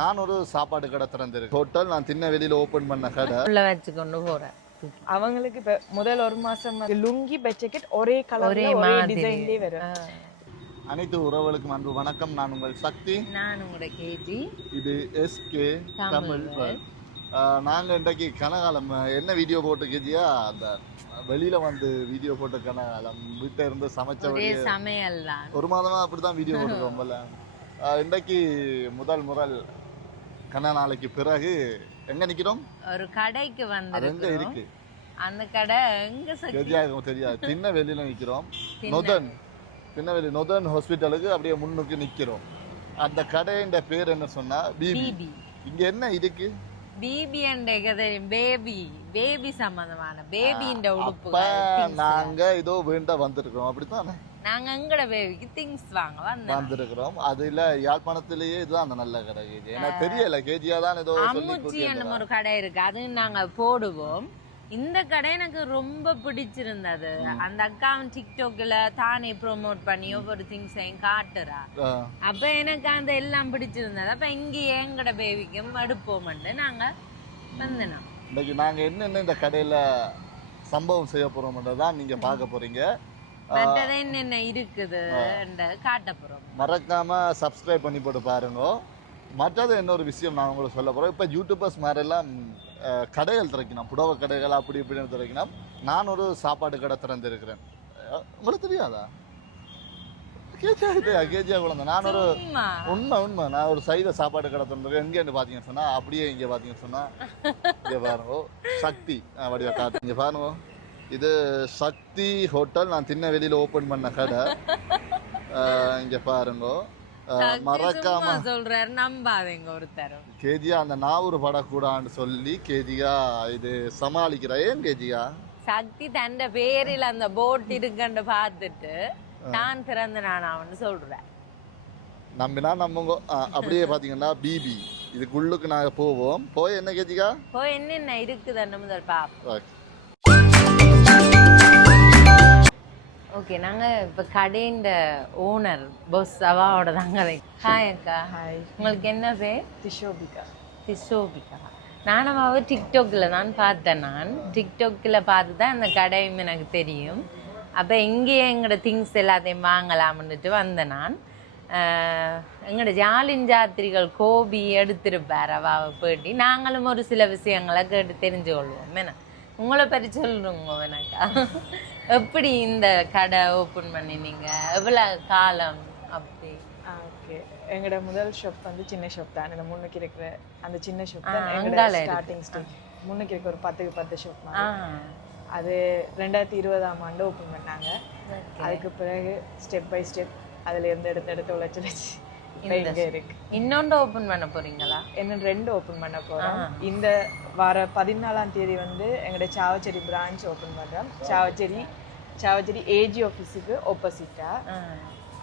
நான் ஒரு சாப்பாடு கடை திறந்திருக்கு ஹோட்டல். நான் தின்ன வெளியில ஓபன் பண்ண கடை உள்ள வச்சு கொண்டு போறேன். அவங்களுக்கு இப்ப முதல் ஒரு மாசம் லுங்கி பெட்ஜெக்கெட் ஒரே கலர்ல ஒரே டிசைன்லயே வரும். அனைத்து உறவுகளுக்கும் அன்பு வணக்கம். நான் உங்கள் சக்தி. நான் உங்களோட கேஜி. இது எஸ்கே தமிழ். நாங்க இன்றைக்கு கனகாலம் என்ன வீடியோ போட்டு கேஜியா, அந்த வெளியில வந்து வீடியோ போட்ட கனகாலம் வீட்டை இருந்து சமைச்ச சமையல் தான். ஒரு மாதமா அப்படிதான் வீடியோ போட்டுருக்கோம்ல. இன்றைக்கு முதல் கன நாளைக்கு பிறகு எங்க நிக்கிறோம்? ஒரு கடைக்கு வந்து எங்க இருக்கு அந்த கடை? எங்க தெரியாது. தின்ன வெளியில நிக்கிறோம். திருநெல்வேலி நொதன் ஹாஸ்பிட்டலுக்கு அப்படியே முன்னுக்கு நிக்கிறோம். அந்த கடையின் பேர் என்ன சொன்னா பிபி. இங்க என்ன இருக்கு? பிபி அண்ட் பேபி சம்பந்தமான பேபியின் உடுப்பு. நாங்க ஏதோ வேண்ட வந்திருக்கோம். அப்படித்தானே? நாங்க எங்கட பேபிக்கு திங்ஸ் வாங்க வந்திருக்கிறோம். அதுல யாழ்ப்பாணத்திலேயே இதுதான் அந்த நல்ல கடை. எனக்கு தெரியல, கேஜியா தான் ஏதோ அம்முச்சி என்னமோ ஒரு கடை இருக்கு, அது நாங்க போடுவோம். இந்த கடை எனக்கு ரொம்ப பிடிச்சிருந்தது. அந்த அக்காவும் டிக்டாக்ல தானே ப்ரோமோட் பண்ணி ஒவ்வொரு திங்ஸையும் காட்டுறா. அப்ப எனக்கு அந்த எல்லாம் பிடிச்சிருந்தது. அப்ப இங்க எங்கட பேபிக்கும் எடுப்போம்னு நாங்க வந்தோம். இன்னைக்கு நாங்க என்னென்ன இந்த கடையில சம்பவம் செய்ய போறோம்ன்றதான் நீங்க பார்க்க போறீங்க. மற்றது என்னென்ன இருக்குது காட்ட போறோம். மறக்காம சப்ஸ்கிரைப் பண்ணி போட்டு பாருங்க. மற்றது இன்னொரு விஷயம் நான் உங்களுக்கு சொல்ல போறேன். இப்ப யூடியூபர்ஸ் மாதிரி எல்லாம் கடைகள் திறக்கணும், புடவை கடைகள் அப்படி இப்படின்னு திறக்கணும். நான் ஒரு சாப்பாடு கடை திறந்திருக்கிறேன். உங்களுக்கு தெரியாதா? கேஜியா குழந்தை. நான் ஒரு உண்மை நான் ஒரு சைவ சாப்பாடு கடை திறந்திருக்கேன். எங்கேன்னு பாத்தீங்கன்னு சொன்னா அப்படியே இங்க பாத்தீங்கன்னு சொன்னா இங்க பாருங்க, சக்தி வடிவ காட்டு. இங்க பாருங்க, இது சக்தி ஹோட்டல். நான் தின்ன வெளியில ஓபன் பண்ண கடை. இங்க பாருங்க, மறக்காம சொல்றாரு, நம்பாதீங்க ஒருத்தர். கேஜியா அந்த நாவூர் படக்கூடான்னு சொல்லி கேஜியா இது சமாளிக்கிற. ஏன் கேஜியா? சக்தி தண்ட பேரில் அந்த போட் இருக்குன்னு பார்த்துட்டு நான் பிறந்த நானாவன்னு சொல்றேன். நம்பினா நம்புங்க. அப்படியே பாத்தீங்கன்னா பிபி இதுக்குள்ளுக்கு நாங்க போவோம். போய் என்ன கேஜிக்கா போய் என்னென்ன இருக்குதுன்னு முதல் பாப்போம். ஓகே, நாங்கள் இப்போ கடையின் ஓனர் பாஸ் அவாவோட தாங்க. ஹாய் அக்கா. ஹாய். உங்களுக்கு என்ன பேர்? திஷோபிகா. நானும் அவள் டிக்டாக்கில் தான் பார்த்தேன். நான் டிக்டாக்கில் பார்த்து தான் அந்த கடையும் எனக்கு தெரியும். அப்போ இங்கேயே எங்களோட திங்ஸ் எல்லாத்தையும் வாங்கலாம்னுட்டு வந்தேன் நான். எங்களோட ஜாலிஞ்சாத்திரிகள் கோபி எடுத்திருப்பார் அவாவை பேட்டி. நாங்களும் ஒரு சில விஷயங்களை கேட்டு தெரிஞ்சு கொள்வோம். என்ன உங்களை பற்றி சொல்லுங்க எனக்கா, எப்படி இந்த கடை ஓப்பன் பண்ணினீங்க, எவ்வளோ காலம் அப்படி? ஓகே, எங்களோட முதல் ஷாப் வந்து சின்ன ஷாப் தான். இந்த முன்னுக்கு இருக்கிற அந்த சின்ன ஷாப் தான் எங்களோட ஸ்டார்டிங் ஸ்டேஜ். முன்னுக்கு இருக்க ஒரு 10க்கு 10 ஷாப் தான். அது 2020ஆம் ஆண்டு ஓப்பன் பண்ணாங்க. அதுக்கு பிறகு ஸ்டெப் பை ஸ்டெப் அதுல இருந்து எடுத்து உழைச்சி இருக்கு. இன்னொன்று ஓப்பன் பண்ண போறீங்களா? இன்னும் 2 ஓப்பன் பண்ண போறோம். இந்த வார 14ஆம் தேதி வந்து எங்களோட சாவச்சேரி பிரான்ச் ஓப்பன் பண்றோம். சாவச்சேரி ஏஜி ஆஃபீஸுக்கு ஆப்போசிட்டா.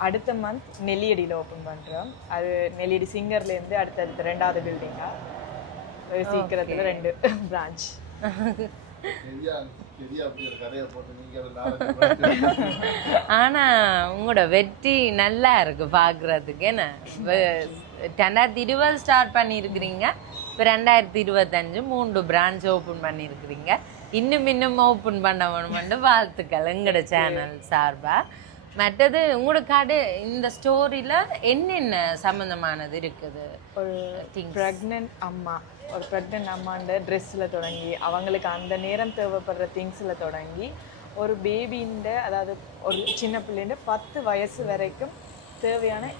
அடுத்த மந்த் நெல்லியடியில் ஓப்பன் பண்றோம். அது நெல்லியடி சிங்கர்லேருந்து அடுத்த 2வது பில்டிங்கா. சீக்கிரத்துல 2 பிரான்ச். ஆனா உங்களோட வெற்றி நல்லா இருக்கு பாக்குறதுக்கு. என்ன 2020 ஸ்டார்ட் பண்ணியிருக்கிறீங்க, இப்போ 2025 3 பிரான்ச் ஓப்பன் பண்ணியிருக்கிறீங்க. இன்னும் ஓப்பன் பண்ண வேணும்னு வாழ்த்துக்கள் எங்களோட சேனல் சார்பா. மற்றது உங்களோட கடை இந்த ஸ்டோரியில என்னென்ன சம்பந்தமானது இருக்குது? ஒரு ப்ரெக்னென்ட் அம்மாண்ட ட்ரெஸ்ஸில் தொடங்கி அவங்களுக்கு அந்த நேரம் தேவைப்படுற திங்ஸில் தொடங்கி ஒரு பேபின்ற, அதாவது ஒரு சின்ன பிள்ளைன்ற 10 வயசு வரைக்கும் தேவையான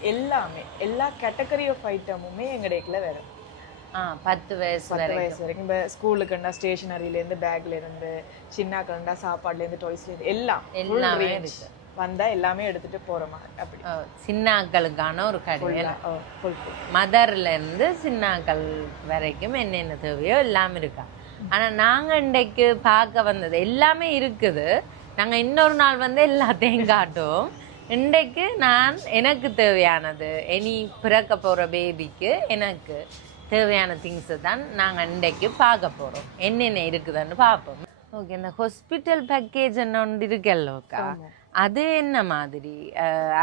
எல்லா கேட்டகரி ஆஃப் ஐட்டமுமே எங்கடைக்குள்ள வரும். 10 வயசு வரைக்கும். இப்போ ஸ்கூலுக்குண்டா ஸ்டேஷனரியிலேருந்து பேக்லேருந்து, சின்னாக்கண்டா சாப்பாடுலேருந்து, டாய்ஸ்லேருந்து எல்லாமே இருக்கு. வந்தா எல்லாமே எடுத்துட்டு போறோமா? அப்படி சின்னாக்களுக்கான ஒரு கடை. மதர்ல இருந்து சின்னாக்கள் வரைக்கும் என்னென்ன தேவையோ எல்லாமே இருக்கா. ஆனா நாங்க இன்றைக்கு பார்க்க வந்தது எல்லாமே இருக்குது. நாங்க இன்னொரு நாள் வந்து எல்லாத்தையும் காட்டுவோம். இன்றைக்கு எனக்கு தேவையானது, இனி பிறக்க போற பேபிக்கு எனக்கு தேவையான திங்ஸை தான் நாங்கள் இன்றைக்கு பார்க்க போறோம். என்னென்ன இருக்குதுன்னு பார்ப்போம். ஓகே, இந்த ஹாஸ்பிட்டல் பேக்கேஜ் என்ன ஒன்று இருக்கல்லோக்கா, அது என்ன மாதிரி?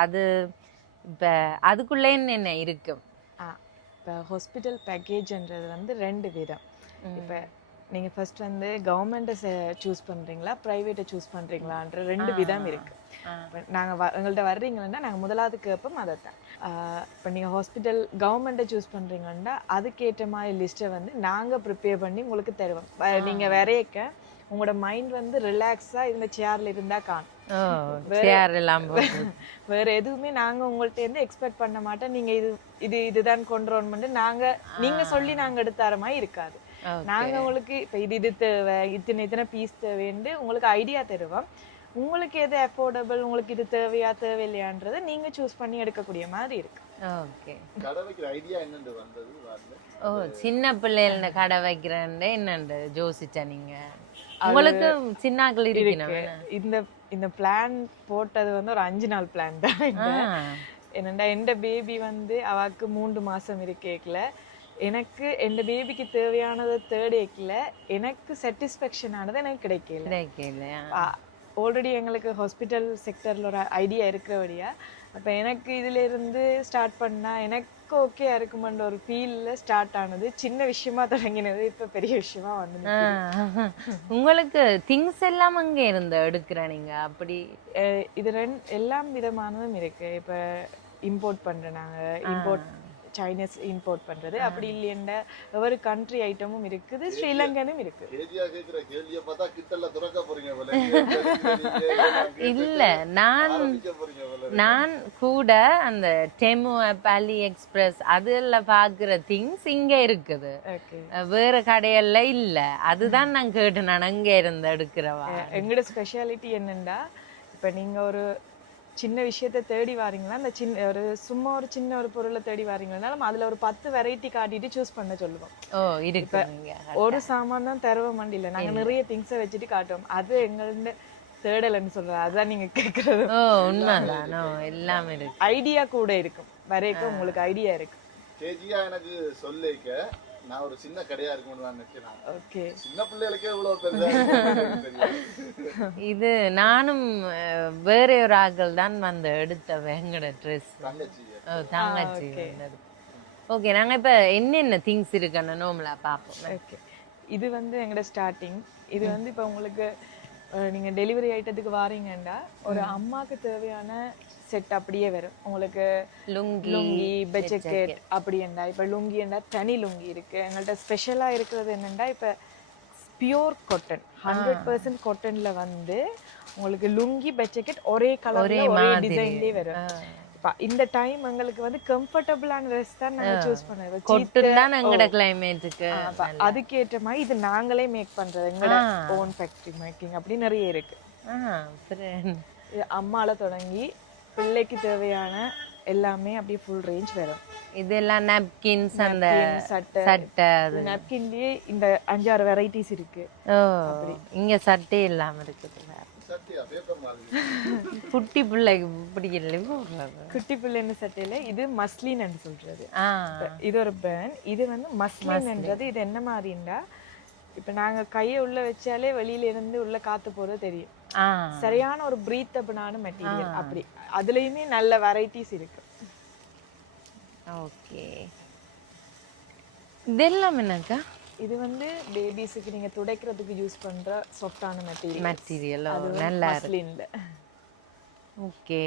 அது இப்போ அதுக்குள்ளே என்ன இருக்கும்? இப்போ ஹாஸ்பிட்டல் பேக்கேஜ்ன்றது வந்து 2 விதம். இப்போ நீங்கள் ஃபர்ஸ்ட் வந்து கவர்மெண்ட்டை சூஸ் பண்ணுறீங்களா ப்ரைவேட்டை சூஸ் பண்ணுறீங்களான்ற 2 விதம் இருக்குது. இப்போ நாங்கள் எங்கள்கிட்ட வர்றீங்கன்னா நாங்கள் முதலாவது கேட்போம் அதை தான். இப்போ நீங்கள் ஹாஸ்பிட்டல் கவர்மெண்ட்டை சூஸ் பண்ணுறீங்கன்னா அதுக்கேற்ற மாதிரி லிஸ்ட்டை வந்து நாங்கள் ப்ரிப்பேர் பண்ணி உங்களுக்கு தருவோம். நீங்கள் வரையக்க உங்களோட மைண்ட் வந்து ரிலாக்ஸாக இந்த சேரில் இருந்தால் காணும். வேற எதுவுமே நாங்கள் உங்கள்கிட்ட இருந்து எக்ஸ்பெக்ட் பண்ண மாட்டோம். நீங்கள் இதுதான் கொண்டு வரணும்னு நீங்கள் சொல்லி நாங்கள் எடுத்து தர மாதிரி இருக்காது. நாங்கள் உங்களுக்கு இப்போ இது தேவை இத்தனை பீஸ் தேவைன்னு உங்களுக்கு ஐடியா தருவோம். உங்களுக்கு எது அஃபோர்டபுள், உங்களுக்கு இது தேவையா தேவையில்லையான்றதை நீங்க சூஸ் பண்ணி எடுக்கக்கூடிய மாதிரி இருக்கு. ஓகே. கடை வைக்கிற ஐடியா என்னன்னு வந்தது? ஓ, சின்ன பிள்ளைகள கடை வைக்கிறேன்னு என்னண்டு யோசிச்சா நீங்க? உங்களுக்கு சின்னாக்கள் இருக்கு. இந்த பிளான் போட்டது வந்து ஒரு 5 நாள் பிளான் தான். என்னண்டா எந்த பேபி வந்து அவக்கு 3 மாசம் இருக்கேக்கல எனக்கு எந்த பேபிக்கு தேவையானதை தேடிக்கல எனக்கு சாட்டிஸ்ஃபேக்ஷன் ஆனது எனக்கு கிடைக்கல. ஆல்ரெடி எங்களுக்கு ஹாஸ்பிட்டல் செக்டரில் ஒரு ஐடியா இருக்கிறபடியா அப்போ எனக்கு இதில் இருந்து ஸ்டார்ட் பண்ணால் எனக்கு ஓகே இருக்குமென்ற ஒரு ஃபீலில் ஸ்டார்ட் ஆனது. சின்ன விஷயமா தொடங்கினது இப்போ பெரிய விஷயமா வந்து உங்களுக்கு திங்ஸ் எல்லாம் அங்கே இருந்து எடுக்கிற நீங்கள் அப்படி இது எல்லாம் விதமானதும் இருக்குது. இப்போ இம்போர்ட் பண்ணுறேன் நாங்கள் சைனீஸ் இம்போர்ட் பண்றது அப்படி இல்லையண்டா ஒவ்வொரு கண்ட்ரி ஐட்டமும் இருக்குது. ஸ்ரீலங்கனும் இருக்கு. இல்ல நான் கூட அந்த டெமு ஆப், அலி எக்ஸ்பிரஸ் அதெல்லாம் பாக்குற திங்ஸ் இங்க இருக்குது, வேற கடையெல்லாம் இல்ல. அதுதான் நான் கேட்டேன். நான் அங்க இருந்து எடுக்கிறவா. எங்களோட ஸ்பெஷாலிட்டி என்னன்னா இப்ப நீங்க ஒரு சின்ன விஷயத்த தேடி வாரீங்களா, அந்த சும்மா ஒரு சின்ன ஒரு பொருளை தேடி வாரீங்கன்னாலும் அதுல ஒரு 10 வெரைட்டி காட்டிட்டு சூஸ் பண்ண சொல்லுவோம். ஒரு சாமான் தான் தருவ மண்டியில நாங்க நிறைய திங்ஸை வச்சுட்டு காட்டுவோம். அது எங்களோட தேடலன்னு சொல்றேன். அதான் நீங்க கேக்குறது. எல்லாமே ஐடியா கூட இருக்கும். வரைக்கும் உங்களுக்கு ஐடியா இருக்கு. எனக்கு சொல்லிக்க நான் ஒரு சின்ன கடையா இருக்கும்னு நான் நினைக்கிறேன். ஓகே. சின்ன பிள்ளைகளுக்கே இவ்வளவு பெருசா இது நானும் வேற ஒரு ஆட்கள் தான் வந்து எடுத்த எங்கட ட்ரெஸ் தங்கச்சி. ஓகே, நாங்க இப்ப என்னென்ன திங்ஸ் இருக்குன்னு நோம்லா பாப்போம். ஓகே, இது வந்து எங்கட ஸ்டார்டிங். இது வந்து இப்ப உங்களுக்கு நீங்க டெலிவரி ஐட்டத்துக்கு வாரீங்கன்னா ஒரு அம்மாக்கு தேவையான செட் அப்படியே வரும். உங்களுக்கு லுங்கி பெட்ஜெக்கெட் அப்படி என்ன. இப்ப லுங்கி என்ன தனி லுங்கி இருக்கு. எங்கள்கிட்ட ஸ்பெஷலா இருக்கிறது என்னன்னா இப்ப பியூர் காட்டன் 100% காட்டன்ல வந்து உங்களுக்கு லுங்கி பெட்ஜெக்கெட் ஒரே கலர்ல ஒரே டிசைன்லயே வரும். இந்த டைம் எங்களுக்கு வந்து கம்ஃபர்டபிளான ட்ரெஸ் தான் நாங்க சூஸ் பண்ணுவோம். காட்டன் தான் எங்கட கிளைமேட்டுக்கு அதுக்கு ஏற்ற மாதிரி இது நாங்களே மேக் பண்றது. எங்கட ஓன் ஃபேக்டரி மேக்கிங் அப்படி நிறைய இருக்கு. அம்மால தொடங்கி பிள்ளைக்கு தேவையான எல்லாமே அப்படியே ஃபுல் ரேஞ்ச் வரும். இதெல்லாம் நாப்கின்ஸ், அந்த சட்டை நாப்கின்லயே இந்த 5-6 வெரைட்டிஸ் இருக்கு. அப்படி இங்க சட்டை இல்லாம இருக்குது. குட்டி பிள்ளைக்கு பிடிக்கல. குட்டி பிள்ளைன்னு சட்டையில இது மஸ்லின் சொல்றது. இது ஒரு பேண்ட். இது வந்து மஸ்லின்ன்றது இது என்ன மாதிரின்னா இப்ப நாங்க கையை உள்ள வச்சாலே வெளியில இருந்து உள்ள காத்து போறது தெரியும். சரியான ஒரு பிரீத்தபிளான மெட்டீரியல். அப்படி அதுலயுமே நல்ல வெரைட்டிஸ் இருக்கு. ஓகே, இதெல்லாம் என்னக்கா? இது வந்து பேபிஸ்க்கு நீங்க துடைக்கிறதுக்கு யூஸ் பண்ற சாஃப்ட்டான மெட்டீரியல். நல்லா மஸ்லின்ல. ஓகே,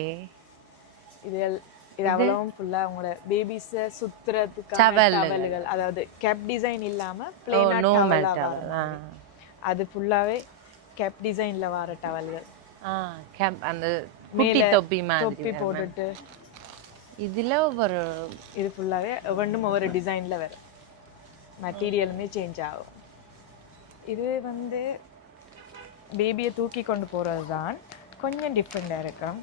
இது அவ்வளவும் ஃபுல்லா உங்களோட பேபிஸ சுத்துறதுக்கான டவல்கள், அதாவது கேப் டிசைன் இல்லாம பிளேனா டவல். அது ஃபுல்லாவே கேப் டிசைன்ல வர டவல்கள். கேப் அந்த குட்டி தொப்பி மாதிரி தொப்பி போட்டுட்டு இதுல ஒரு இது ஃபுல்லாவே ஒவ்வொரு டிசைன்ல வரும். மெட்டீரியலுமே சேஞ்ச் ஆகும். இது வந்து பேபியை தூக்கி கொண்டு போறது தான் கொஞ்சம் டிஃப்ரெண்டா இருக்கும்.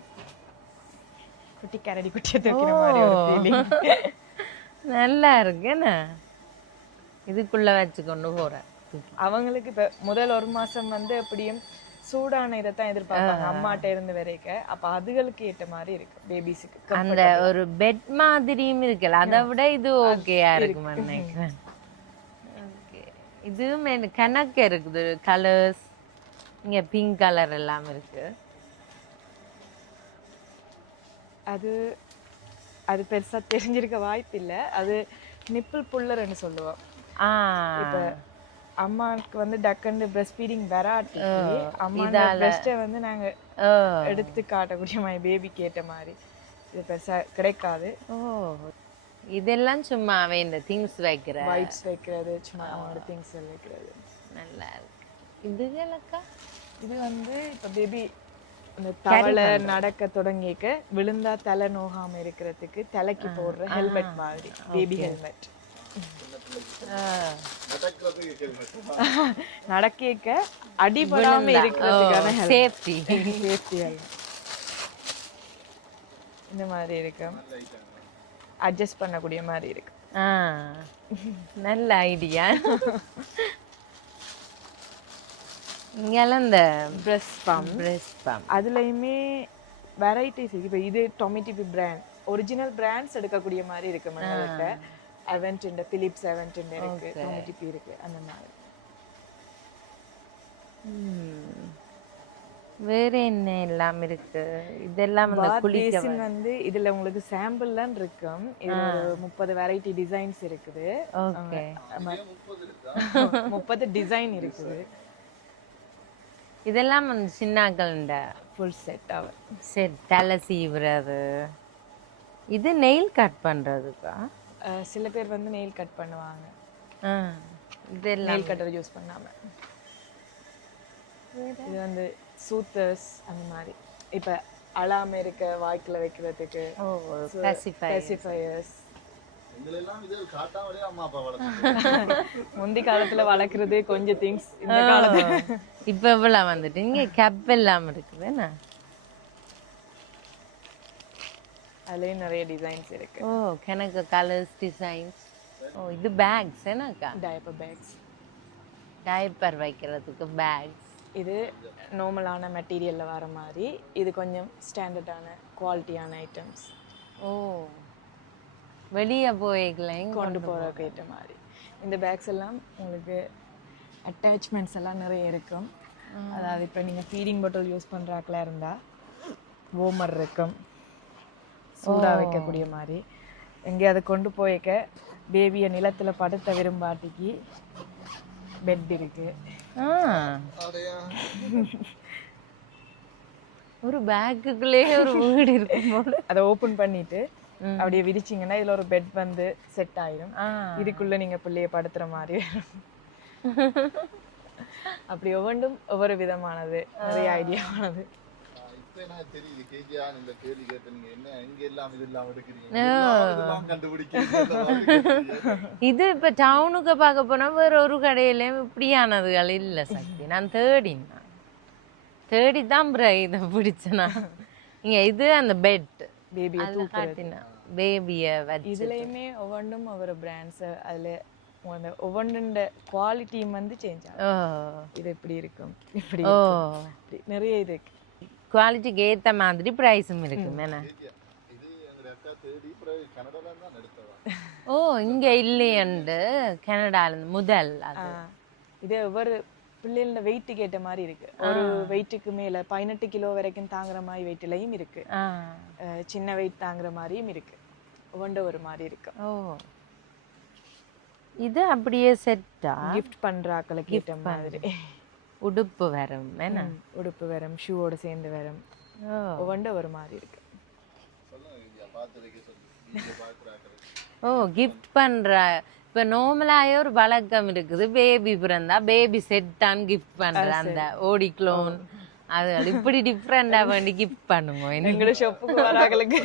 குட்டி கரடி குட்டியை தூக்கிற மாதிரி ஒரு ஃபீலிங். நல்லா இருக்கு. என்ன இதுக்குள்ள வச்சு கொண்டு போறேன். அவங்களுக்கு இப்ப முதல் 1 மாசம் வந்து எப்படியும் சூடான இதைத்தான் எதிர்பார்ப்பாங்க அம்மாட்ட இருந்து வரைக்க. அப்ப அதுகளுக்கு ஏற்ற மாதிரி இருக்கு பேபிஸுக்கு. அந்த ஒரு பெட் மாதிரியும் இருக்குல்ல, அதை விட இது ஓகேயா இருக்குமா நினைக்கிறேன். இது கணக்கு இருக்குது கலர்ஸ். இங்க பிங்க் கலர் எல்லாம் இருக்கு. அது பெருசா தெரிஞ்சிருக்க வாய்ப்பு இல்லை. அது நிப்பிள் புல்லர்னு சொல்லுவோம். ஆ இப்ப அம்மாவுக்கு வந்து டக்குன்னு பிரஸ்ட் ஃபீடிங் வராட்டி அம்மாவோட பிரஸ்ட்டை வந்து நாங்க எடுத்து காட்டக்கூடிய மாதிரி பேபி கேட்ட மாதிரி இது பெருசா கிடைக்காது. ஓ இதெல்லாம் சும்மா அவன் இந்த திங்ஸ் வைக்கிற வைப்ஸ் வைக்கிறது, சும்மா அவங்களோட திங்ஸ் வைக்கிறது. நல்லா இருக்கு. இதுகளுக்கா இது வந்து இப்போ பேபி அந்த தவளை நடக்க தொடங்கிக்க விழுந்தா தலை நோகாம இருக்கிறதுக்கு தலைக்கு போடுற ஹெல்மெட் மாதிரி, பேபி ஹெல்மெட். நடக்க அடிபடாம இருக்கிறதுக்கான சேஃப்டி சேஃப்டி இந்த மாதிரி இருக்கு. அட்ஜஸ்ட் பண்ணக்கூடிய மாதிரி இருக்கு. நல்ல ஐடியா. இங்கெல்லாம் இந்த பிரஸ்ட் பம்ப் அதுலயுமே வெரைட்டிஸ் இருக்கு. இப்போ இது டொமிடிபி பிராண்ட், ஒரிஜினல் பிராண்ட்ஸ் எடுக்கக்கூடிய மாதிரி இருக்கு. மண்ணல்கிட்ட அவென்ட், பிலிப்ஸ் அவென்ட் இருக்கு, டொமிடிபி இருக்கு, அந்த மாதிரி. வேற என்ன எல்லாம் இருக்கு? இதெல்லாம் வந்து இதுல உங்களுக்கு சாம்பிள்லாம் இருக்கும். இது 30 வெரைட்டி டிசைன்ஸ் இருக்குது. 30 டிசைன் இருக்குது. இதெல்லாம் சின்னாக்கள்ண்ட ஃபுல் செட் ஆகும். செட் தலை சீவுறது. இது நெயில் கட் பண்றதுக்கா? சில பேர் வந்து நெயில் கட் பண்ணுவாங்க. இதெல்லாம் நெயில் கட்டர் யூஸ் பண்ணாம. இது வந்து சூத்தர்ஸ் அந்த மாதிரி. இப்ப அலாம இருக்க வாய்க்குல வைக்கிறதுக்கு பேசிஃபையர்ஸ். முந்தி காலத்துல வளர்க்கறது கொஞ்சம் திங்ஸ், இந்த காலத்துல இப்ப எவ்வளவு வந்துட்டு இங்க கேப் எல்லாம் இருக்குது. என்ன அதுலயும் நிறைய டிசைன்ஸ் இருக்கு. எனக்கு கலர்ஸ் டிசைன்ஸ். இது பேக்ஸ் என்னக்கா? டயப்பர் பேக்ஸ், டயப்பர் வைக்கிறதுக்கு பேக்ஸ். இது நார்மலான மெட்டீரியல்ல வர மாதிரி. இது கொஞ்சம் ஸ்டாண்டர்டான குவாலிட்டியான ஐட்டம்ஸ். வெளியே போய்களையும் கொண்டு போறதுக்கு ஏற்ற மாதிரி. இந்த பேக்ஸ் எல்லாம் உங்களுக்கு அட்டாச்மெண்ட்ஸ் எல்லாம் நிறைய இருக்கும். அதாவது இப்போ நீங்கள் ஃபீடிங் பாட்டில் யூஸ் பண்ணுறாக்கலா இருந்தால் வார்மர் இருக்கும், சூடாக வைக்கக்கூடிய மாதிரி. எங்கே அதை கொண்டு போய்க்க பேபியை நிலத்தில் படுத்த விரும்பாட்டிக்கு பெட் இருக்கு. ஒரு பேக்குக்குள்ளேயே ஒரு வீடு இருக்கும். அதை ஓப்பன் பண்ணிட்டு அப்படியே விரிச்சிங்கன்னா இதுல ஒரு பெட் வந்து செட் ஆயிடும். இதுக்குள்ள நீங்க பிள்ளைய படுத்துற மாதிரி. அப்படி ஒவ்வொன்றும் ஒவ்வொரு விதமானது, நிறைய ஐடியாவானது. இது இப்ப டவுனுக்கு பார்க்க போனா வேற ஒரு கடையிலயும் இப்படியானதுகள் இல்ல சக்தி. நான் தேடிதான் இதை பிடிச்சனா. இங்க இது அந்த பெட் பேபியை இதுலயுமே ஒவ்வொன்றும் ஒவ்வொரு பிராண்ட்ஸ். அதுல ஒவ்வொன்றுண்ட குவாலிட்டியும் வந்து சேஞ்ச் ஆகும். இது எப்படி இருக்கும், இப்படி நிறைய இது இருக்கு. குவாலிட்டிக்கு ஏத்த மாதிரி பிரைஸும் இருக்கு. இங்க இல்லையண்டு கனடால இருந்து முதல். இது ஒவ்வொரு பிள்ளைகளோட வெயிட்டுக்கு ஏற்ற மாதிரி இருக்கு. ஒரு வெயிட்டுக்கு மேல 18 கிலோ வரைக்கும் தாங்குற மாதிரி வெயிட்லயும் இருக்கு, சின்ன வெயிட் தாங்குற மாதிரியும் இருக்கு. ஒவ்வொன்று ஒரு மாதிரி இருக்கு. இது அப்படியே செட்டா கிஃப்ட் பண்றாக்களுக்கு ஏற்ற மாதிரி. உடுப்பு வரும், உடுப்பு வரும், ஷூவோட சேர்ந்து வரும். ஒவ்வொன்று ஒரு மாதிரி இருக்கு. கிஃப்ட் பண்ற இப்ப நார்மலாயே ஒரு வழக்கம் இருக்குது. பேபி பிறந்தா பேபி செட்டான் கிஃப்ட் பண்ற அந்த ஓடி க்ளோன் அது இப்படி டிஃப்ரெண்டா வேண்டி கிஃப்ட் பண்ணுங்க. எங்களோட ஷாப்புக்கு வராங்களுக்கு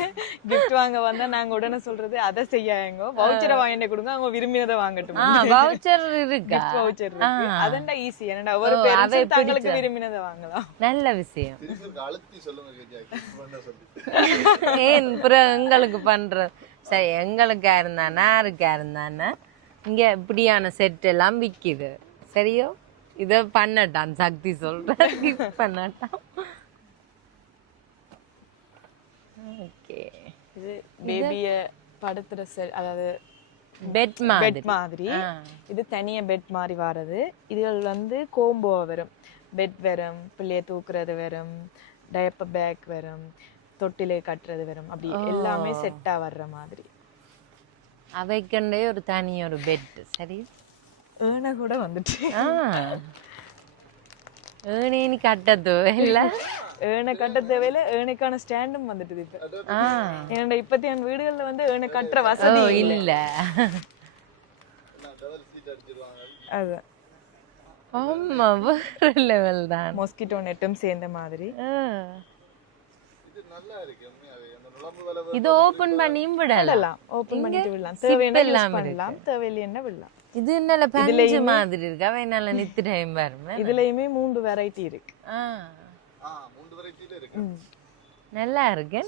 கிஃப்ட் வாங்க வந்தா நாங்க உடனே சொல்றது அதை செய்யாங்க, வவுச்சரை வாங்கிட்டு கொடுங்க, அவங்க விரும்பினதை வாங்கட்டும். வவுச்சர் இருக்கு, வவுச்சர் இருக்கு. அதண்டா ஈஸி. என்னடா ஒரு பேரண்ட்ஸ் தங்களுக்கு விரும்பினதை வாங்கலாம். நல்ல விஷயம். ஏன் எங்களுக்கு பண்ற சரி, எங்களுக்கா இருந்தானா யாருக்கா இருந்தானா இங்க இப்படியான செட் எல்லாம் விக்குது. சரியோ, இத பண்ணட்டான் சக்தி சொல்ற பண்ணட்டான். ஓகே, இது பேபிய படுத்துற செட், அதாவது பெட் மாதிரி. இது தனியா பெட் மாதிரி வர்றது. இதுகள் வந்து கோம்போ வரும். பெட் வரும், பிள்ளைய தூக்குறது வரும், டயப்பர் பேக் வரும், தொட்டிலே கட்டுறது வரும். அப்படி எல்லாமே செட்டா வர்ற மாதிரி. அவைக்கண்டே ஒரு தனி ஒரு பெட் சரி ஏனை கூட வந்துட்டு ஏனே நீ கட்டத்தோ இல்லை ஏனை கட்ட தேவையில ஏனைக்கான ஸ்டாண்டும் வந்துட்டு இப்ப என்னோட இப்பத்தி என் வீடுகள்ல வந்து ஏனை கட்டுற வசதி இல்ல அது ஆமா வேற லெவல் தான் மொஸ்கிட்டோ நெட்டும் சேர்ந்த மாதிரி இது ஓபன் பண்ணியும் விடலாம் ஓபன் பண்ணிட்டு விடலாம் தேவையான யூஸ் பண்ணலாம் தேவையில்லைன்னா விடலாம் இது நல்ல பஞ்சு மாதிரி இருக்கு அவை நல்ல நித்து டைம் வருமே இதுலயுமே 3 வெரைட்டி இருக்கு 3 வெரைட்டில இருக்கு நல்லா இருக்கு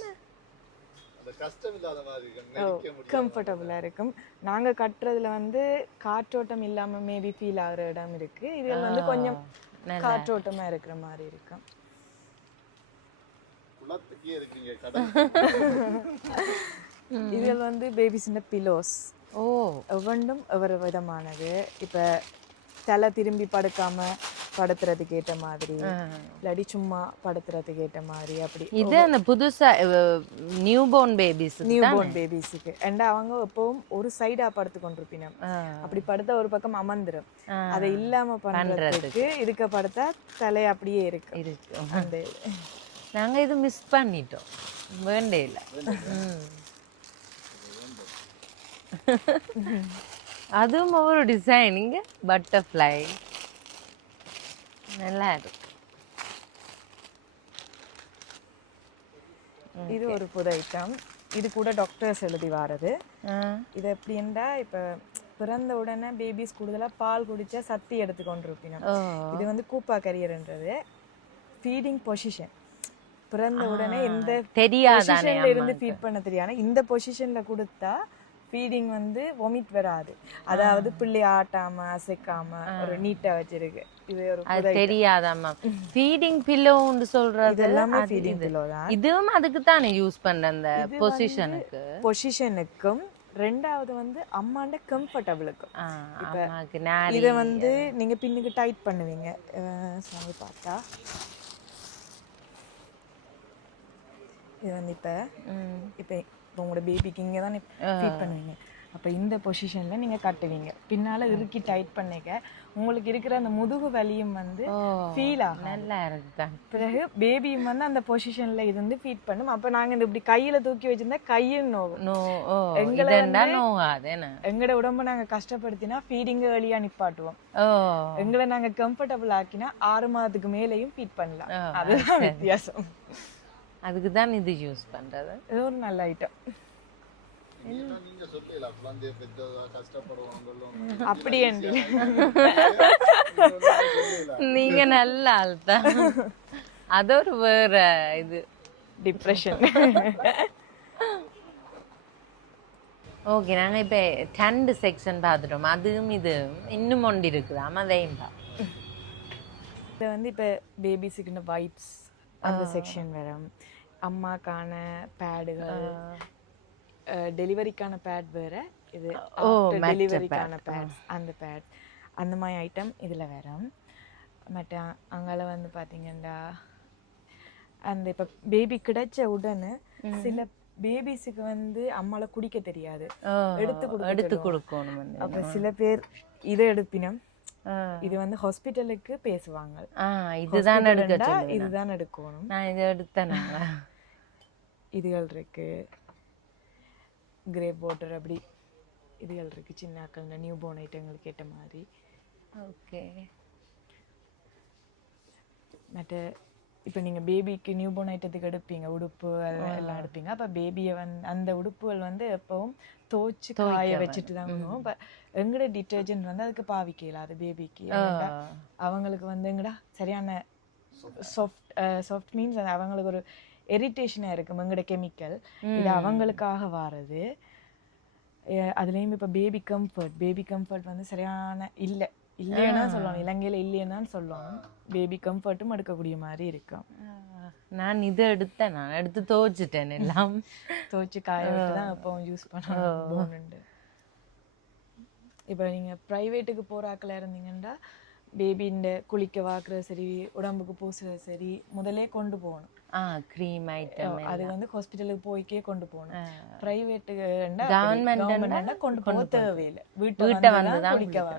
அந்த கஷ்டம் இல்லாத மாதிரி இருக்கு கம்ஃபர்ட்டபிளா இருக்கும் நாங்க கட்டுறதுல வந்து காற்றோட்டம் இல்லாம மேபி ஃபீல் ஆகுற இடம் இருக்கு இதுல வந்து கொஞ்சம் காற்றோட்டமா இருக்கிற மாதிரி இருக்கும் குளத்துக்கே இருக்கீங்க கடை இதுல வந்து பேபிஸ்ன பிலோஸ் ஒவ்வொன்றும் ஒவ்வொரு விதமானது இப்ப தலை திரும்பி படுக்காம படுத்துறதுக்கு ஏற்ற மாதிரி இல்லாட்டி சும்மா படுத்துறதுக்கு ஏற்ற மாதிரி அப்படி இது அந்த புதுசா நியூ பார்ன் பேபிஸ்க்கு அண்ட் அவங்க எப்பவும் ஒரு சைடா படுத்து கொண்டிருப்பீங்க அப்படி படுத்தா ஒரு பக்கம் அமர்ந்துரும் அதை இல்லாம பண்றதுக்கு இதுக்கு படுத்தா தலை அப்படியே இருக்கு அந்த நாங்க இது மிஸ் பண்ணிட்டோம் வேண்டே இல்ல அதுவும் ஒரு டிசைனிங் பட்டர்ஃப்ளை நல்லா இருக்கு இது ஒரு புது ஐட்டம் இது கூட டாக்டர்ஸ் எழுதி வாரது இது எப்படின்னா இப்ப பிறந்த உடனே பேபிஸ் கூடுதலா பால் குடிச்சா சத்தி எடுத்து கொண்டிருப்பீங்க இது வந்து கூப்பா கரியர்ன்றது ஃபீடிங் பொசிஷன் பிறந்த உடனே இந்த பொசிஷன்ல இருந்து ஃபீட் பண்ண தெரியாது இந்த பொசிஷன்ல கொடுத்தா ஃபீடிங் வந்து வொமிட் வராது அதாவது பிள்ளை ஆட்டாம அசைக்காம ஒரு நீட்டா வச்சிருக்கு இது ஒரு அது தெரியாதாமா ஃபீடிங் பில்லோன்னு சொல்றது எல்லாமே ஃபீடிங் பில்லோ தான் இதுவும் அதுக்கு தானே யூஸ் பண்ற அந்த பொசிஷனுக்கும் ரெண்டாவது வந்து அம்மாண்ட கம்ஃபர்ட்டபிளுக்கும் அம்மாக்கு இத வந்து நீங்க பின்னுக்கு டைட் பண்ணுவீங்க சாமி பார்த்தா இது வந்து இப்போ உங்களோட பேபிக்கு இங்கே தான் ஃபீட் பண்ணுவீங்க அப்போ இந்த பொசிஷன்ல நீங்க கட்டுவீங்க பின்னால இறுக்கி டைட் பண்ணிக்க உங்களுக்கு இருக்கிற அந்த முதுகு வலியும் வந்து ஃபீல் ஆகும் நல்லா இருக்கு பிறகு பேபியும் வந்து அந்த பொசிஷன்ல இது வந்து ஃபீட் பண்ணும் அப்ப நாங்க இந்த இப்படி கையில தூக்கி வச்சிருந்தா கையும் எங்களோட உடம்ப நாங்க கஷ்டப்படுத்தினா ஃபீடிங் ஏர்லியா நிப்பாட்டுவோம் எங்களை நாங்க கம்ஃபர்டபுள் ஆக்கினா 6 மாதத்துக்கு மேலேயும் ஃபீட் பண்ணலாம் அதுதான் வித்தியாசம் அதுக்கு தான் இது யூஸ் பண்றது இது ஒரு நல்ல ஐட்டம் அப்படியே நீங்க நல்ல ஆள் தான் அது ஒரு வேற இது டிப்ரெஷன் ஓகே நாங்க இப்ப 10 செக்ஷன் பார்த்துட்டோம் அதுவும் இது இன்னும் ஒன்று இருக்குதாம் அதையும் இது வந்து இப்ப பேபிஸுக்குன்னு வைப்ஸ் அந்த செக்ஷன் வரும் அம்மாக்கான பேடுகள் டெலிவரிக்கான பேட் வேற இது டெலிவரிக்கான பேட் அந்த பேட் அந்த மாதிரி ஐட்டம் இதுல வரும் மற்ற அங்கால வந்து பாத்தீங்கன்னா அந்த இப்ப பேபி கிடைச்ச உடனே சில பேபிஸுக்கு வந்து அம்மால குடிக்க தெரியாது எடுத்து கொடுக்கணும் அப்ப சில பேர் இதை எடுப்பினம் இது வந்து ஹாஸ்பிடலுக்கு பேசுவாங்க இதுதான் இதுதான் எடுக்கணும் நான் இதை எடுத்தேன் இதுகள் இருக்கு கிரேப் வாட்டர் அப்படி இதுகள் இருக்கு சின்னாக்கள் நியூ பார்ன் ஐட்டங்களுக்கு ஏற்ற மாதிரி ஓகே மற்ற இப்போ நீங்கள் பேபிக்கு நியூ பார்ன் ஐட்டத்துக்கு எடுப்பீங்க உடுப்பு எல்லாம் எடுப்பீங்க அப்போ பேபியை அந்த உடுப்புகள் வந்து எப்பவும் துவைச்சு காய வச்சுட்டு தான் வேணும் இப்போ எங்கட டிட்டர்ஜென்ட் வந்து அதுக்கு பாவிக்கலாம் அது பேபிக்கு அவங்களுக்கு வந்து எங்கடா சரியான சாஃப்ட் மீன்ஸ் அவங்களுக்கு ஒரு எரிட்டேஷனாக இருக்கும் எங்கட கெமிக்கல் இது அவங்களுக்காக வாரது அதுலேயும் இப்போ பேபி கம்ஃபர்ட் வந்து சரியான இல்லைன்னா சொல்லணும் இலங்கையில் இல்லைன்னா சொல்லணும் பேபி கம்ஃபர்ட்டும் எடுக்கக்கூடிய மாதிரி இருக்கும் நான் இதை எடுத்தேன் நான் எடுத்து துவைச்சிட்டேன் எல்லாம் துவைச்சு காய விட்டு தான் இப்போ யூஸ் பண்ணணும் இப்போ நீங்கள் ப்ரைவேட்டுக்கு போகிற ஆக்களா இருந்தீங்கன்னா பேபியின் குளிக்க வாக்குறது சரி உடம்புக்கு பூசுறது சரி முதலே கொண்டு போகணும். க்ரீம் ஐட்டம் அது வந்து ஹாஸ்பிட்டலுக்கு போய்க்கே கொண்டு போகணும். பிரைவேட்டு கவர்மெண்ட் கொண்டு போக தேவையில்லை, வீட்டை வந்து தான் குளிக்கவா.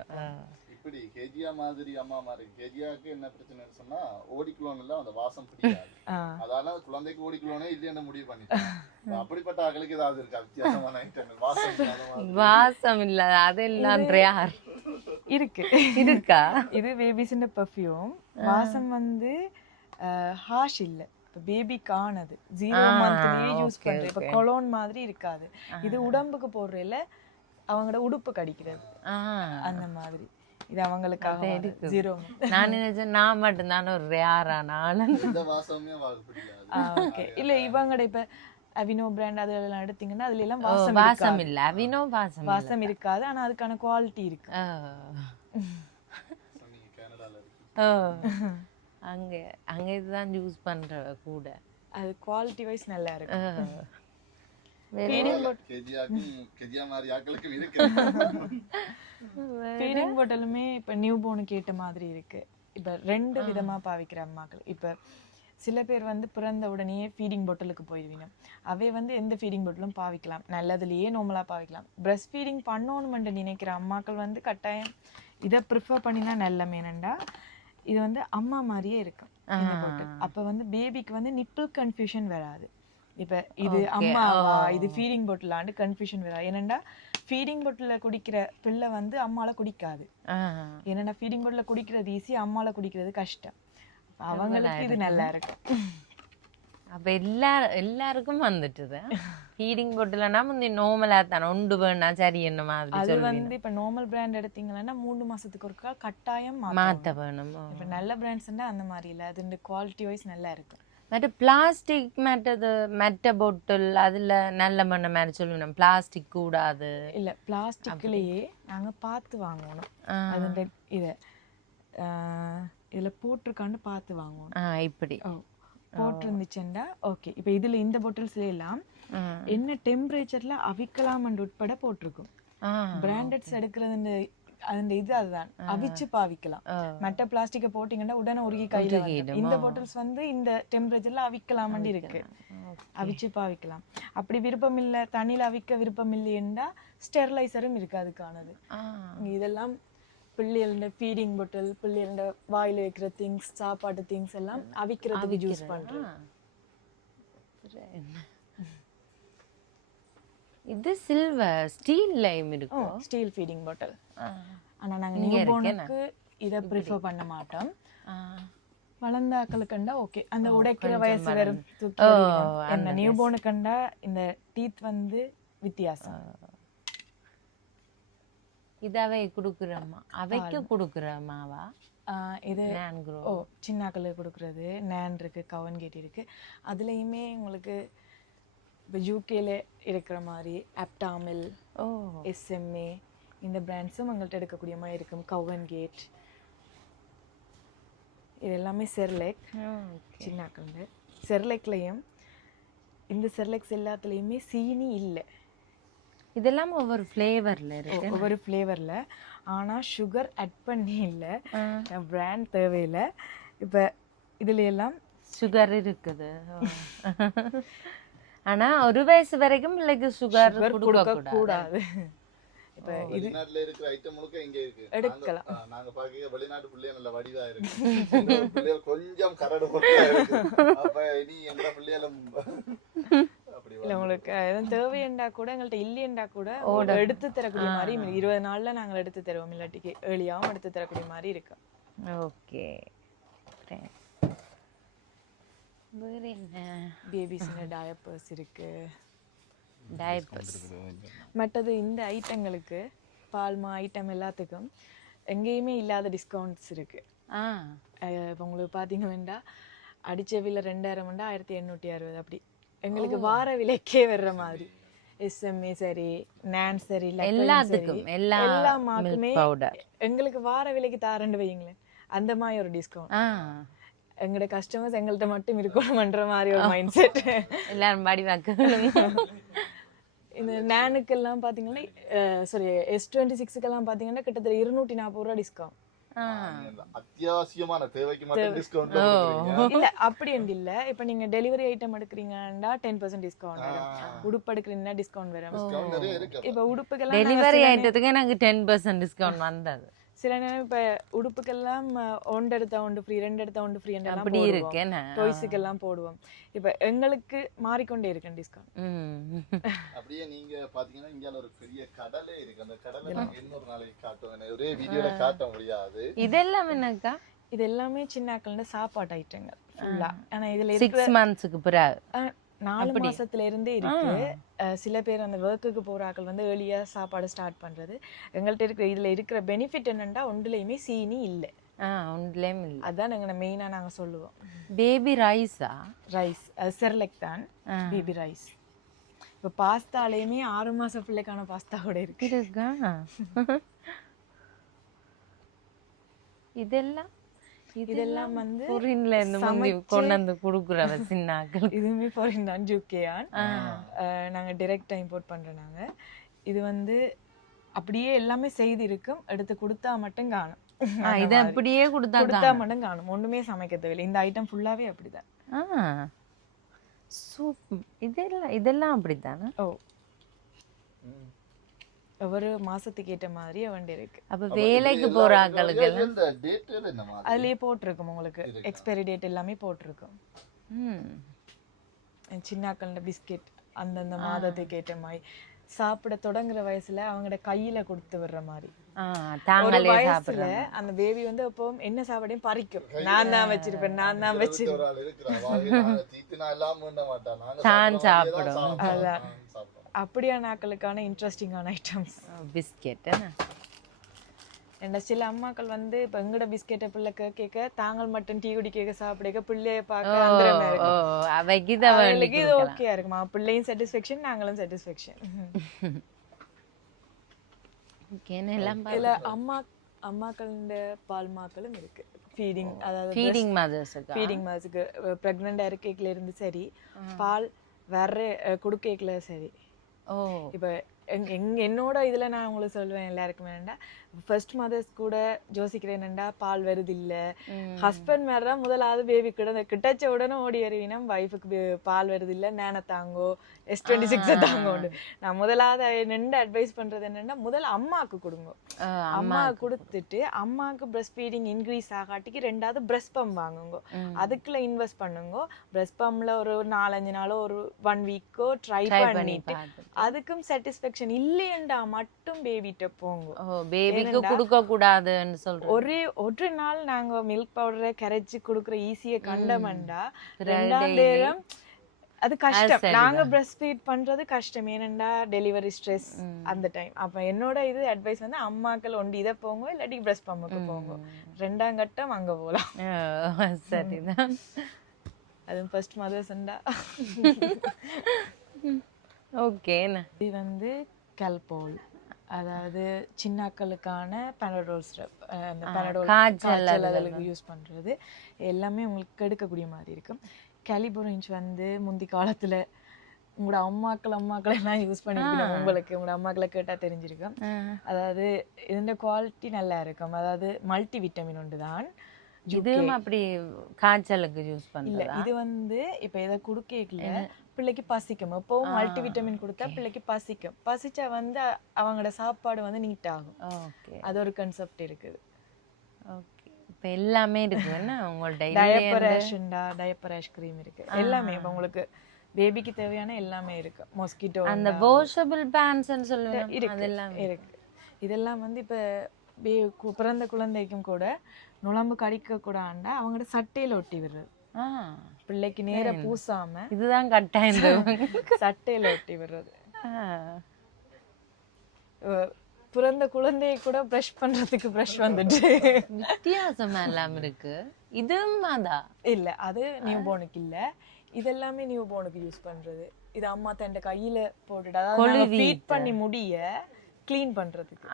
இப்படி கேஜியா மாதிரி அம்மா மாதிரி கேஜியாவுக்கு என்ன பிரச்சனைன்னு சொன்னா ஓடிக்குலோன்னு அந்த வாசம் பிடிக்காது. அதால குழந்தைக்கு ஓடிக்குலோனே இல்லைன்னு முடிவு பண்ணிட்டேன். அப்படிப்பட்ட ஆகளுக்கு ஏதாவது இருக்கா வித்தியாசமான ஐட்டங்கள் வாசம் இல்ல அதெல்லாம் ரேர் இருக்கு இருக்கா? இது பேபிஸ்ன்ற பெர்ஃப்யூம். வாசம் வந்து ஹாஷ் இல்ல. இப்போ பேபிக்கானது 0 மந்த்லயே யூஸ் பண்றது. இப்போ கொலோன் மாதிரி இருக்காது. இது உடம்புக்கு போடுறதுல அவங்களோட உடுப்பு கடிக்கிறது அந்த மாதிரி. இது அவங்களுக்காக 0 மந்த். நான் நினைச்சேன் நான் மட்டும் தானே ஒரு ரேரான ஆளு. ஓகே இல்ல இவங்கட இப்ப அவினோ பிராண்ட் அதெல்லாம் எடுத்தீங்கன்னா அதுல எல்லாம் வாசம் இல்ல. அவினோ வாசம் இருக்காது, ஆனா அதுக்கான குவாலிட்டி இருக்கு. அங்க அங்க இதுதான் யூஸ் பண்ற கூட. அது குவாலிட்டி வைஸ் நல்லா இருக்கு. ஃபீடிங் பாட்டிலுமே இப்ப நியூ போர்னுக்கு ஏற்ற மாதிரி இருக்கு. இப்ப 2 விதமா பாவிக்கிற அம்மாக்கள். இப்ப சில பேர் வந்து பிறந்த உடனே ஃபீடிங் பாட்டிலுக்கு போயிடுவீங்க. அவை வந்து எந்த ஃபீடிங் பாட்டிலும் பாவிக்கலாம், நல்லதுலேயே நார்மலாக பாவிக்கலாம். பிரஸ்ட் ஃபீடிங் பண்ணணுமென்று நினைக்கிற அம்மாக்கள் வந்து கட்டாயம் இதை ப்ரிஃபர் பண்ணினா நல்ல. மேனண்டா இது வந்து அம்மா மாதிரியே இருக்கும் இந்த பாட்டில். அப்போ வந்து பேபிக்கு வந்து நிப்பிள் கன்ஃபியூஷன் வராது. இப்போ இது அம்மாவா இது ஃபீடிங் பாட்டிலான்னு கன்ஃபியூஷன் வராது. ஏனண்டா ஃபீடிங் பாட்டிலில் குடிக்கிற பிள்ளை வந்து அம்மால குடிக்காது. ஏன்னா ஃபீடிங் பாட்டிலில் குடிக்கிறது ஈஸி, அம்மால குடிக்கிறது கஷ்டம். அவங்களுக்கு இது நல்லா இருக்கும். அப்ப எல்லாருக்கும் வந்துட்டுது ஃபீடிங் பாட்டில்னா முந்தி நார்மலா தானே ஒன்று வேணா சரி என்ன மாதிரி. அது வந்து இப்ப நார்மல் பிராண்ட் எடுத்தீங்கன்னா 3 மாசத்துக்கு ஒருக்கா கட்டாயம் மாத்த வேணும். இப்ப நல்ல பிராண்ட்ஸ்னா அந்த மாதிரி இல்ல, அது குவாலிட்டி வைஸ் நல்லா இருக்கும். மற்ற பிளாஸ்டிக் மெட்ட பாட்டில் அதுல நல்ல மண்ண மாதிரி சொல்லணும். பிளாஸ்டிக் கூடாது இல்ல, பிளாஸ்டிக்லயே நாங்க பார்த்து வாங்கணும். அது இதுல போட்டிருக்கான்னு பார்த்து வாங்கணும். இப்படி போட்டிருந்துச்சுன்னா ஓகே. இப்போ இதுல இந்த பாட்டில்ஸ்ல எல்லாம் என்ன டெம்பரேச்சர்ல அவிக்கலாம் உட்பட போட்டிருக்கும். பிராண்டட்ஸ் எடுக்கிறது அந்த இது அதுதான் அவிச்சு பாவிக்கலாம். மற்ற பிளாஸ்டிக்கை போட்டீங்கன்னா உடனே உருகி கையில. இந்த பாட்டில்ஸ் வந்து இந்த டெம்பரேச்சர்ல அவிக்கலாம் இருக்கு, அவிச்சு பாவிக்கலாம். அப்படி விருப்பம் இல்லை, தண்ணியில அவிக்க விருப்பம் இல்லைன்னா ஸ்டெர்லைசரும் இருக்கு அதுக்கானது. இதெல்லாம் பிள்ளைகளோட ஃபீடிங் பாட்டில், பிள்ளைகளோட வாயில் வைக்கிற திங்ஸ், சாப்பாட்டு திங்ஸ் எல்லாம் அவிக்கிறதுக்கு யூஸ் பண்றோம். இது சில்வர் ஸ்டீல்லையும் இருக்கும். Steel feeding bottle. ஆனா நாங்க நியூபோர்னுக்கு இதை ப்ரிஃபர் பண்ண மாட்டோம். வளர்ந்தாக்களுக்கு கண்டா ஓகே, அந்த உடைக்கிற வயசு வரும் தூக்கி என்ன. நியூபோர்னுக்கு கண்டா இந்த டீத் வந்து வித்தியாசம். இது அவை கொடுக்குறம்மா, அவைக்கு கொடுக்குறமாவா? இது சின்னாக்களுக்கு கொடுக்குறது நேன் இருக்கு, கவன் கேட் இருக்கு. அதுலேயுமே உங்களுக்கு இப்போ யூகேல இருக்கிற மாதிரி அப்டாமில், எஸ்எம்ஏ இந்த பிராண்ட்ஸும் உங்கள்கிட்ட எடுக்கக்கூடிய மாதிரி இருக்கும். கவன் கேட் இது எல்லாமே செர்லெக் சின்னாக்கள். செர்லெக்லையும் இந்த செர்லெக்ஸ் எல்லாத்துலேயுமே சீனி இல்லை. இதெல்லாம் ஒவ்வொரு ஃப்ளேவரில் இருக்கு, ஒவ்வொரு ஃப்ளேவரில். ஆனால் சுகர் ஆட் பண்ணி இல்லை, பிராண்ட் தேவையில்லை. இப்போ இதுல எல்லாம் சுகர் இருக்குது. ஆனால் ஒரு வயசு வரைக்கும் பிள்ளைக்கு சுகர் கொடுக்க கூடாது. இப்போ இது வெளிநாட்டுல இருக்கிற ஐட்டம் முழுக்க இங்க இருக்கு, எடுக்கலாம். நாங்க பாக்க வெளிநாட்டு பிள்ளைங்க நல்ல வடிவா இருக்கு, பிள்ளைகள் கொஞ்சம் கரடு போட்டா இருக்கு. அப்ப இனி எங்க பிள்ளைகளும் இல்லை உங்களுக்கு எதுவும் தேவையண்டா கூட எங்கள்கிட்ட இல்லையண்டா கூட எடுத்து தரக்கூடிய மாதிரி 20 நாள்ல நாங்கள் எடுத்து தருவோம். இல்லாட்டிக்கு ஏர்லியாகவும் எடுத்து தரக்கூடிய மாதிரி இருக்கு. ஓகே. வேறு என்ன? பேபிஸ்ன டயப்பர்ஸ் இருக்கு. டயப்பர்ஸ் மற்றது இந்த ஐட்டங்களுக்கு பால்மா ஐட்டம் எல்லாத்துக்கும் எங்கேயுமே இல்லாத டிஸ்கவுண்ட்ஸ் இருக்கு. இப்போ உங்களுக்கு பார்த்தீங்கன்னா அடிச்ச விலை 2000 1860 அப்படி எங்களுக்கு வார விலைக்கே வர்ற மாதிரி. எஸ்எம்ஏ சரி, நான் சரி, எல்லாத்துக்கும் எல்லா மாக்குமே எங்களுக்கு வார விலைக்கு தாரண்டு வைங்களேன், அந்த மாதிரி ஒரு டிஸ்கவுண்ட். எங்களோட கஸ்டமர்ஸ் எங்கள்கிட்ட மட்டும் இருக்கணும்ன்ற மாதிரி ஒரு மைண்ட் செட். எல்லாரும் பாடி வாக்கணும். இந்த நேனுக்கெல்லாம் பார்த்தீங்கன்னா சாரி S26க்கெல்லாம் பார்த்தீங்கன்னா கிட்டத்தட்ட 240 ரூபா டிஸ்கவுண்ட். அத்தியாவசியமான தேவைக்கு மட்டும் டிஸ்கவுண்ட் கொடுக்குறீங்க. இல்ல அப்படி இல்ல. இப்ப நீங்க டெலிவரி ஐட்டம் எடுக்கிறீங்கன்னா 10% டிஸ்கவுண்ட் வரும். உடுப்பு எடுக்கிறீங்கன்னா டிஸ்கவுண்ட் வரும். டிஸ்கவுண்ட் நிறைய இருக்கு. இப்ப உடுப்புக்கெல்லாம் டெலிவரி ஐட்டத்துக்கு எனக்கு 10% டிஸ்கவுண்ட் வந்தது. சில நேரம் இப்ப உடுப்புக்கெல்லாம் 1 எடுத்தா 1 ஃப்ரீ, 2 எடுத்தா 1 ஃப்ரீ அப்படி இருக்கு என்ன? டாய்ஸுக்கெல்லாம் போடுவோம். இப்ப எங்களுக்கு மாறிக்கொண்டே இருக்கு டிஸ்கவுண்ட். அப்படியே நீங்க பாத்தீங்கன்னா இங்க ஒரு பெரிய கடலே இருக்கு. அந்த கடலை நாங்க இன்னொரு நாளைக்கு காட்டுவோம். ஒரே வீடியோல காட்ட முடியாது. இதெல்லாம் என்னக்கா? இது எல்லாமே சின்னாக்களோட சாப்பாட்டு ஐட்டங்கள் ஃபுல்லா. ஆனா இதுல 6 monthsக்கு பிறகு 4 மாசத்துல இருந்தே இருக்கு. சில பேர் அந்த ஒர்க்குக்கு போற ஆட்கள் வந்து ஏர்லியா சாப்பாடு ஸ்டார்ட் பண்றது. எங்கள்கிட்ட இருக்கிற இதுல இருக்கிற பெனிஃபிட் என்னன்னா ஒன்றுலயுமே சீனி இல்லை. ஒன்றுலேயும் இல்லை. அதான் எங்களை மெயினா நாங்க சொல்லுவோம். பேபி ரைஸா? ரைஸ் செர்லெக் தான் பேபி ரைஸ். இப்போ பாஸ்தாலேயுமே 6 மாசம் பிள்ளைக்கான பாஸ்தா கூட இருக்கு. இதெல்லாம் வந்து ஃபாரின்ல இருந்து வந்து கொண்டு வந்து கொடுக்குறவ சின்னாக்கள். இதுவுமே ஃபாரின் தான், யூகேயான். நாங்க டைரக்டா இம்போர்ட் பண்றோம் நாங்க. இது வந்து அப்படியே எல்லாமே செய்து இருக்கும், எடுத்து கொடுத்தா மட்டும் காணும். இது அப்படியே கொடுத்தா மட்டும் காணும், ஒண்ணுமே சமைக்க தேவையில்லை. இந்த ஐட்டம் ஃபுல்லாவே அப்படிதான். சூப். இதெல்லாம் அப்படித்தானே? ஓ, ஒவ்வொரு மாசத்துக்கு ஏற்ற மாதிரி அவன் இருக்கு. அப்ப வேலைக்கு போற ஆட்களுக்கு அதுலயே போட்டிருக்கும், உங்களுக்கு எக்ஸ்பைரி டேட் எல்லாமே போட்டிருக்கும். சின்னாக்கள பிஸ்கெட் அந்தந்த மாதத்துக்கு ஏற்ற மாதிரி சாப்பிட தொடங்குற வயசுல அவங்களோட கையில கொடுத்து விடுற மாதிரி. ஒரு வயசுல அந்த பேபி வந்து அப்போ என்ன சாப்பாடையும் பறிக்கும். நான் தான் வச்சிருப்பேன், நான் தான் வச்சிருப்பேன். அதான் அப்படியான ஆக்களுக்கான இன்ட்ரெஸ்டிங்கான ஐட்டம்ஸ் பிஸ்கெட். என்ன சில அம்மாக்கள் வந்து இப்ப எங்கட பிஸ்கெட்டை பிள்ளை கேட்க தாங்கள் மட்டும் டீ குடிக்க சாப்பிடுக்க பிள்ளைய பார்க்க இது ஓகே இருக்குமா? பிள்ளையும் சாட்டிஸ்ஃபேக்ஷன், நாங்களும் சாட்டிஸ்ஃபேக்ஷன். இல்ல அம்மாக்களோட பால்மாக்களும் இருக்கு. ஃபீடிங், அதாவது ஃபீடிங் மதர்ஸ்க்கு பிரெக்னெண்டா இருக்கையில இருந்து சரி, பால் வேற குடுக்கையில சரி. இப்ப என்னோட இதுல நான் உங்களுக்கு சொல்லுவேன் எல்லாருக்குமே என்னண்டா, ஃபர்ஸ்ட் மதர்ஸ் கூட யோசிக்கிறேன் என்னண்டா, பால் வருது இல்ல, ஹஸ்பண்ட் மேல முதலாவது பேபி கிட்டச்ச உடனே ஓடி வருவீனம், வைஃபுக்கு பால் வருது இல்ல, நேன தாங்கோ, S26 தாங்கோண்டு. நான் முதலாவது நின்று அட்வைஸ் பண்றது என்னன்னா, முதல்ல அம்மாவுக்கு கொடுங்க. அம்மா கொடுத்துட்டு அம்மாவுக்கு பிரஸ்ட் ஃபீடிங் இன்க்ரீஸ் ஆகாட்டிக்கு 2வது பிரஸ்ட் பம்ப் வாங்குங்க. அதுக்குள்ள இன்வெஸ்ட் பண்ணுங்க. பிரஸ்ட் பம்ப்ல ஒரு 4-5 நாளோ ஒரு 1 வீக்கோ ட்ரை பண்ணிட்டு அதுக்கும் சாட்டிஸ்ஃபேக்ஷன் இல்லையண்டா மட்டும் பேபிட்ட போங்க. பேபிக்கு கொடுக்க கூடாதுன்னு சொல்றேன். ஒரு நாள் நாங்க மில்க் பவுடரை கரைச்சு கொடுக்குற ஈஸியா கண்டமண்டா 2ஆம் நேரம் அது கஷ்டம். நாங்க பிரஸ்ட் ஃபீட் பண்றது கஷ்டம், ஏனண்டா டெலிவரி ஸ்ட்ரெஸ் அந்த டைம். அப்ப என்னோட இது அட்வைஸ் வந்து அம்மாக்கள் ஒண்டி இதை போங்க, இல்லாட்டி பிரஸ்ட் பம்புக்கு போங்க. 2ஆம் கட்டம் அங்க போலாம். சரிதான். அது ஃபர்ஸ்ட் மதர்ஸ்ண்டா. ஓகே. இது வந்து கல்போல், அதாவது சின்னாக்களுக்கான பெனடோல் ஸ்ட்ரெப். அந்த பெனடோல் காய்ச்சல் யூஸ் பண்றது எல்லாமே உங்களுக்கு எடுக்கக்கூடிய மாதிரி இருக்கும். கேலிபோரஞ்ச் வந்து முந்தி காலத்துல உங்களோட அம்மாக்கள் எல்லாம் யூஸ் பண்ணிருக்கணும். உங்களுக்கு உங்களோட அம்மாக்களை கேட்டா தெரிஞ்சிருக்கும். அதாவது இதோட குவாலிட்டி நல்லா இருக்கும். அதாவது மல்டி விட்டமின் ஒன்றுதான். இதுவும் அப்படி காய்ச்சலுக்கு யூஸ் பண்ணல. இது வந்து இப்ப எதை குடுக்கல பிள்ளைக்கு பசிக்கும். எப்பவும் மல்டி விட்டமின் கொடுத்தா பிள்ளைக்கு பசிக்கும். பசிச்சா வந்து அவங்களோட சாப்பாடு வந்து நீட் ஆகும். அது ஒரு கான்செப்ட் இருக்குது. இப்ப எல்லாமே இருக்கு. உங்கள்ட்ட டயப்பர் ரேஷ் கிரீம் இருக்கு. எல்லாமே இப்ப உங்களுக்கு பேபிக்கு தேவையான எல்லாமே இருக்கு. மொஸ்கிட்டோ, அந்த வாஷபிள் பேண்ட்ஸ்னு சொல்லுவாங்க, அதெல்லாம் இருக்கு. இதெல்லாம் வந்து இப்ப பிறந்த குழந்தைக்கும் கூட நுழம்பு கடிக்க கூடாண்டா அவங்களோட சட்டையில ஒட்டி விடுறது. பிள்ளைக்கு நேர பூசாம இதுதான் கட்டாயம் சட்டையில ஒட்டி விடுறது. பிறந்த குழந்தையை கூட பிரஷ் பண்றதுக்கு பிரஷ் வந்துட்டு வித்தியாசம் எல்லாம் இருக்கு. இதுவும் அதான் இல்ல, அது நியூ போனுக்கு இல்ல. இதெல்லாமே நியூ போனுக்கு யூஸ் பண்றது. இது அம்மா தன் கையில போட்டுட்டு, அதாவது ஃபீட் பண்ணி முடிய க்ளீன் பண்றதுக்கு.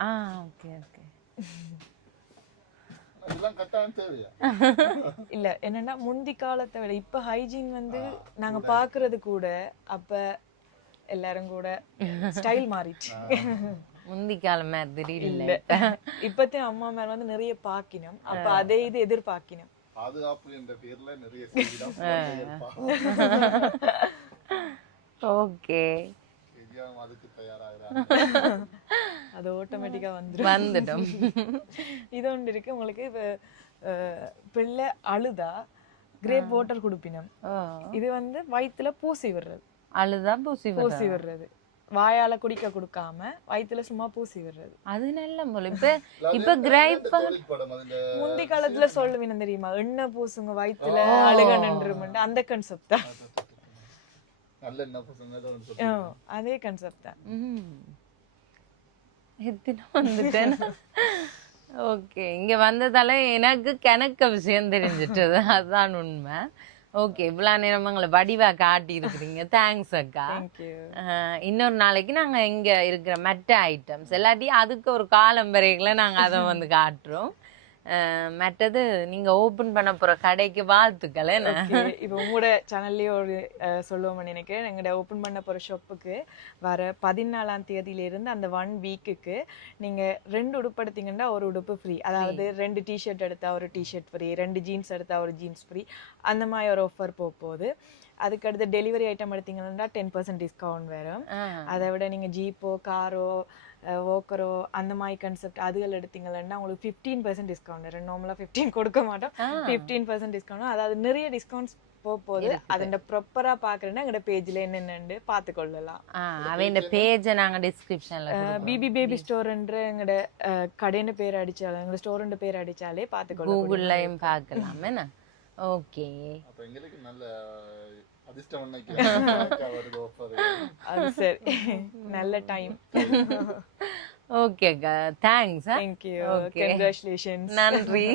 Okay okay. இல்ல என்னன்னா முந்தி காலத்தை விட இப்ப ஹைஜீன் வந்து நாங்க பாக்குறது கூட அப்ப எல்லாரும் கூட ஸ்டைல் மாறிச்சு. முந்தி காலம் மாதிரி இல்ல இப்பத்தையும் அம்மா மேல வந்து நிறைய பாக்கினோம். அப்ப அதே இது எதிர்பார்க்கினோம். பாதுகாப்பு என்ற பேர்ல நிறைய செய்திதான் ஓகே அதுக்கு தயாராகிறாங்க. அது ஆட்டோமேட்டிக்கா வந்துடும். இது ஒன்று இருக்கு உங்களுக்கு. பிள்ளை அழுதா கிரேப் வாட்டர் குடுப்பினம். இது வந்து வயிற்றுல பூசி விடுறது. அழுதா பூசி விடுறது. வாயால குடிக்க கொடுக்காம வயிற்றுல சும்மா பூசி விடுறது. அது நல்ல போல. இப்ப கிரேப் முந்தி காலத்துல சொல்லுவீங்க தெரியுமா, எண்ணெய் பூசுங்க வயிற்றுல அழுக நின்றுமெண்டு. அந்த கான்செப்ட் தான். அதே கான்செப்ட் தான். வந்துட்டேன். ஓகே, இங்க வந்ததால எனக்கு கணக்க விஷயம் தெரிஞ்சிட்டது. அதுதான் உண்மை. ஓகே, இவ்வளோ நேரம் எங்களை வடிவா காட்டி இருக்கிறீங்க. தேங்க்ஸ் அக்கா. இன்னொரு நாளைக்கு நாங்க இங்க இருக்கிற மற்ற ஐட்டம்ஸ் எல்லாத்தையும் அதுக்கு ஒரு காலம் வரைக்கும் நாங்க அதை வந்து காட்டுறோம். மற்றது நீங்க ஓபன் பண்ண போற கடைக்கு வாழ்த்துக்கள். இப்போ உங்களோட சேனல்லயே ஒரு சொல்லுவோம் நினைக்கிறேன். எங்கள்ட ஓப்பன் பண்ண போற ஷாப்புக்கு வர 14ஆம் தேதியிலிருந்து அந்த 1 வீக்குக்கு நீங்க 2 உடுப்பு எடுத்தீங்கன்னா ஒரு உடுப்பு ஃப்ரீ. அதாவது 2 டிஷர்ட் எடுத்தா ஒரு டிஷர்ட் ஃப்ரீ, 2 ஜீன்ஸ் எடுத்தா ஒரு ஜீன்ஸ் ஃப்ரீ. அந்த மாதிரி ஒரு ஆஃபர் போகுது. அதுக்கடுத்து டெலிவரி ஐட்டம் எடுத்தீங்கன்னா 10% டிஸ்கவுண்ட் வரும். அதை விட நீங்க ஜீப்போ காரோ ஓக்கரோ அந்த மாதிரி கான்செப்ட் அதுகள் எடுத்தீங்கன்னா உங்களுக்கு 15% டிஸ்கவுண்ட் வரும். நார்மலா 15 கொடுக்க மாட்டோம், 15% டிஸ்கவுண்ட். அதாவது நிறைய டிஸ்கவுண்ட்ஸ் போகுது. அதை ப்ராப்பரா பாக்குறேன்னா எங்க பேஜ்ல என்னென்னு பார்த்து கொள்ளலாம். அவங்க பேஜை நாங்க டிஸ்கிரிப்ஷன்ல பிபி பேபி ஸ்டோர்ன்ற எங்கட கடையின் பேர் அடிச்சாலே, எங்க ஸ்டோர்ன்ற பேர் அடிச்சாலே பார்த்து கொள்ளலாம். கூகுள்லயும் பார்க்கலாம். என்ன ஓகே, அப்ப எங்களுக்கு நல்ல அதிர்ஷ்டம் வருது ஆஃபர். அது சரி, நல்ல டைம். ஓகே அக்கா, தேங்க்ஸ். Thank you, congratulations. நன்றி.